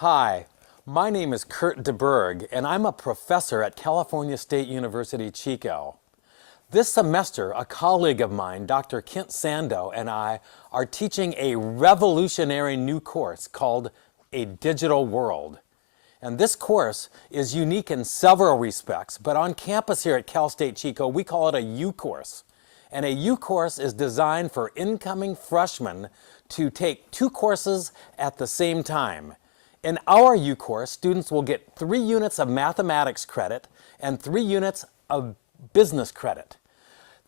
Hi, my name is Curt DeBerg, and I'm a professor at California State University, Chico. This semester, a colleague of mine, Dr. Kent Sandoe, and I are teaching a revolutionary new course called A Digital World. And this course is unique in several respects, but on campus here at Cal State Chico, we call it a U course. And a U course is designed for incoming freshmen to take two courses at the same time. In our U course, students will get 3 units of mathematics credit and 3 units of business credit.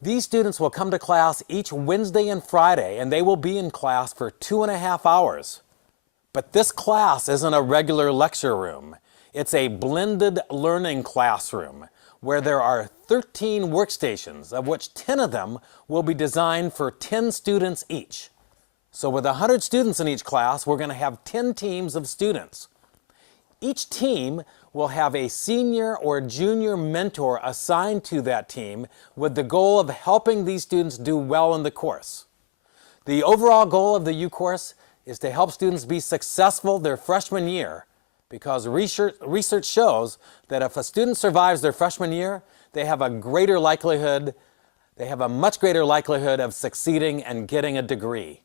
These students will come to class each Wednesday and Friday, and they will be in class for 2.5 hours. But this class isn't a regular lecture room. It's a blended learning classroom where there are 13 workstations, of which 10 of them will be designed for 10 students each. So with 100 students in each class, we're going to have 10 teams of students. Each team will have a senior or junior mentor assigned to that team with the goal of helping these students do well in the course. The overall goal of the U course is to help students be successful their freshman year, because research shows that if a student survives their freshman year, they have a much greater likelihood of succeeding and getting a degree.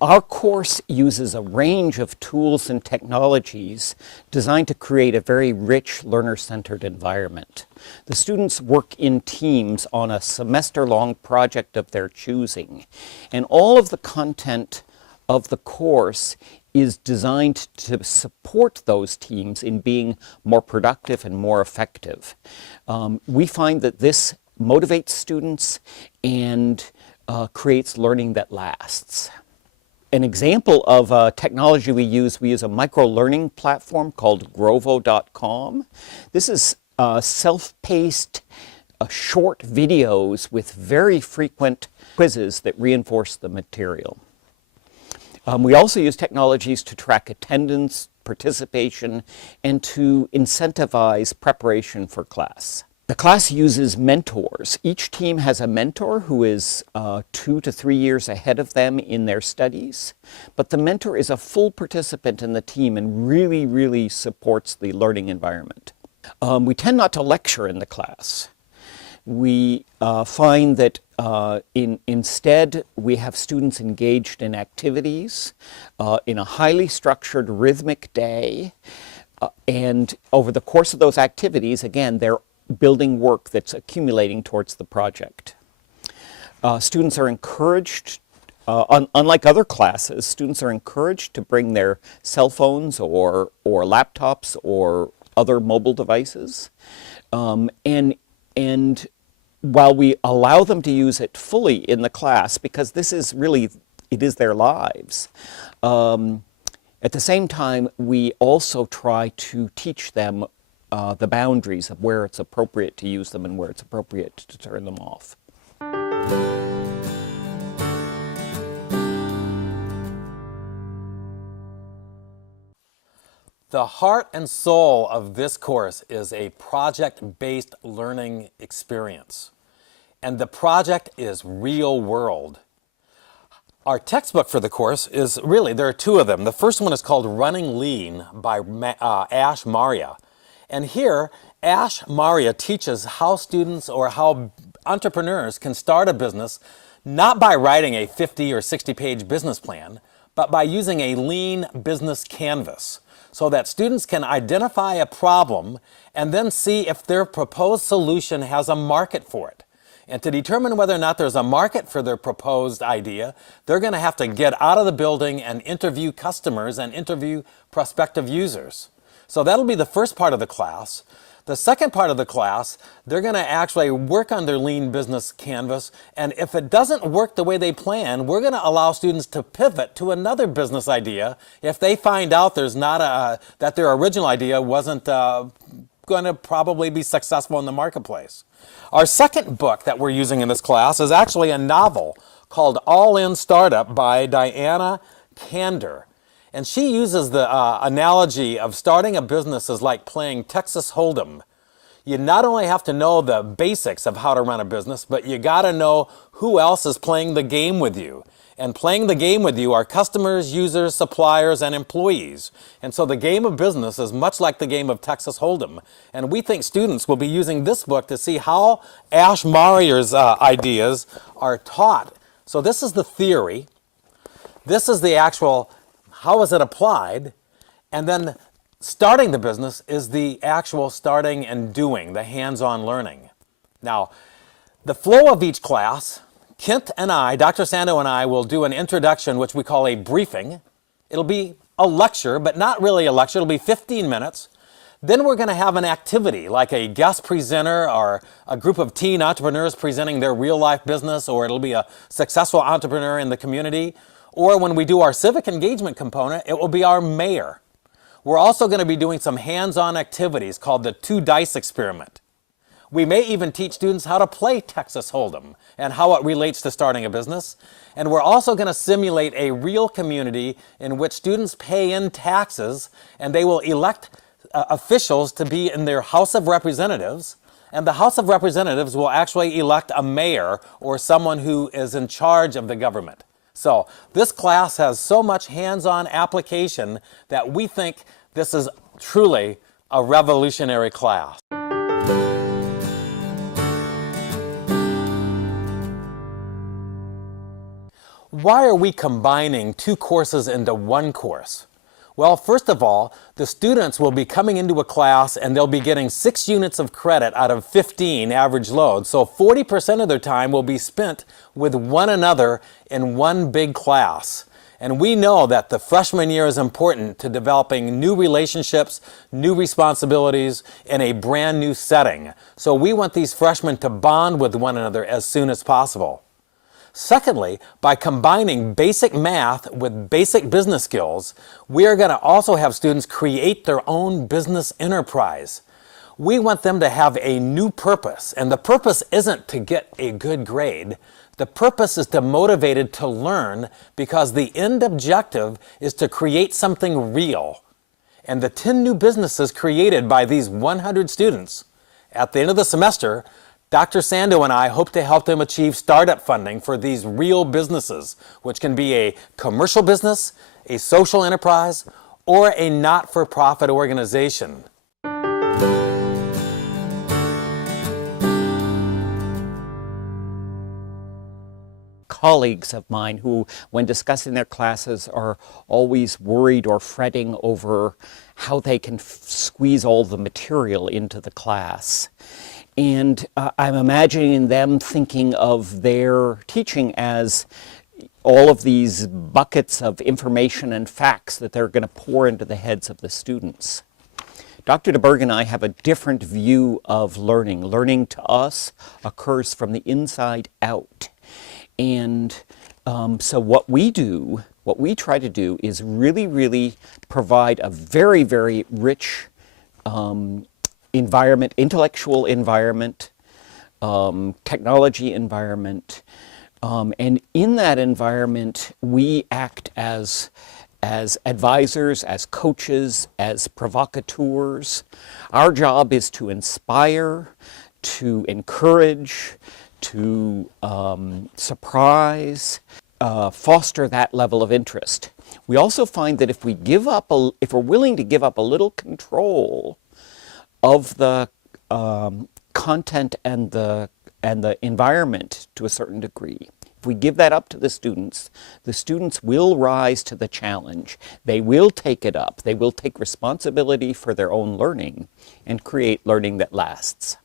Our course uses a range of tools and technologies designed to create a very rich learner-centered environment. The students work in teams on a semester-long project of their choosing, and all of the content of the course is designed to support those teams in being more productive and more effective. We find that this motivates students and creates learning that lasts. An example of a technology we use a micro-learning platform called grovo.com. This is self-paced short videos with very frequent quizzes that reinforce the material. We also use technologies to track attendance, participation, and to incentivize preparation for class. The class uses mentors. Each team has a mentor who is 2 to 3 years ahead of them in their studies, but the mentor is a full participant in the team and really supports the learning environment. We tend not to lecture in the class. We find that instead we have students engaged in activities in a highly structured rhythmic day, and over the course of those activities, again, they're building work that's accumulating towards the project. Students are encouraged, unlike other classes, students are encouraged to bring their cell phones or laptops or other mobile devices. And while we allow them to use it fully in the class, because this is really, it is their lives, at the same time, we also try to teach them the boundaries of where it's appropriate to use them and where it's appropriate to turn them off. The heart and soul of this course is a project-based learning experience. And the project is real world. Our textbook for the course is really, there are 2 of them. The first one is called Running Lean by Ash Maurya. And here, Ash Maurya teaches how students or how entrepreneurs can start a business not by writing a 50 or 60-page business plan, but by using a lean business canvas so that students can identify a problem and then see if their proposed solution has a market for it. And to determine whether or not there's a market for their proposed idea, they're going to have to get out of the building and interview customers and interview prospective users. So that'll be the first part of the class. The second part of the class, they're going to actually work on their lean business canvas, and if it doesn't work the way they plan, we're going to allow students to pivot to another business idea if they find out that their original idea wasn't going to probably be successful in the marketplace. Our second book that we're using in this class is actually a novel called All In Startup by Diana Kander. And she uses the analogy of starting a business as like playing Texas Hold'em. You not only have to know the basics of how to run a business, but you got to know who else is playing the game with you. And playing the game with you are customers, users, suppliers, and employees. And so the game of business is much like the game of Texas Hold'em. And we think students will be using this book to see how Ash Marier's ideas are taught. So this is the theory. This is the actual, how is it applied? And then starting the business is the actual starting and doing, the hands-on learning. Now, the flow of each class, Kent and I, Dr. Sandoe and I, will do an introduction, which we call a briefing. It'll be a lecture, but not really a lecture. It'll be 15 minutes. Then we're going to have an activity, like a guest presenter or a group of teen entrepreneurs presenting their real-life business, or it'll be a successful entrepreneur in the community. Or when we do our civic engagement component, it will be our mayor. We're also going to be doing some hands-on activities called the 2 dice experiment. We may even teach students how to play Texas Hold'em and how it relates to starting a business. And we're also going to simulate a real community in which students pay in taxes and they will elect officials to be in their House of Representatives. And the House of Representatives will actually elect a mayor or someone who is in charge of the government. So this class has so much hands-on application that we think this is truly a revolutionary class. Why are we combining 2 courses into 1 course? Well, first of all, the students will be coming into a class and they'll be getting 6 units of credit out of 15 average load. So 40% of their time will be spent with one another in one big class. And we know that the freshman year is important to developing new relationships, new responsibilities in a brand new setting. So we want these freshmen to bond with one another as soon as possible. Secondly, by combining basic math with basic business skills, we are going to also have students create their own business enterprise. We want them to have a new purpose, and the purpose isn't to get a good grade. The purpose is to motivate to learn, because the end objective is to create something real. And the 10 new businesses created by these 100 students, at the end of the semester, Dr. Sandoe and I hope to help them achieve startup funding for these real businesses, which can be a commercial business, a social enterprise, or a not-for-profit organization. Colleagues of mine who, when discussing their classes, are always worried or fretting over how they can squeeze all the material into the class. And I'm imagining them thinking of their teaching as all of these buckets of information and facts that they're going to pour into the heads of the students. Dr. DeBerg and I have a different view of learning. Learning to us occurs from the inside out. And so what we try to do is really provide a very, very rich environment, intellectual environment, technology environment, and in that environment we act as advisors, as coaches, as provocateurs. Our job is to inspire, to encourage, to surprise, foster that level of interest. We also find that if we're willing to give up a little control of the content and the environment to a certain degree, if we give that up to the students will rise to the challenge. They will take it up. They will take responsibility for their own learning and create learning that lasts.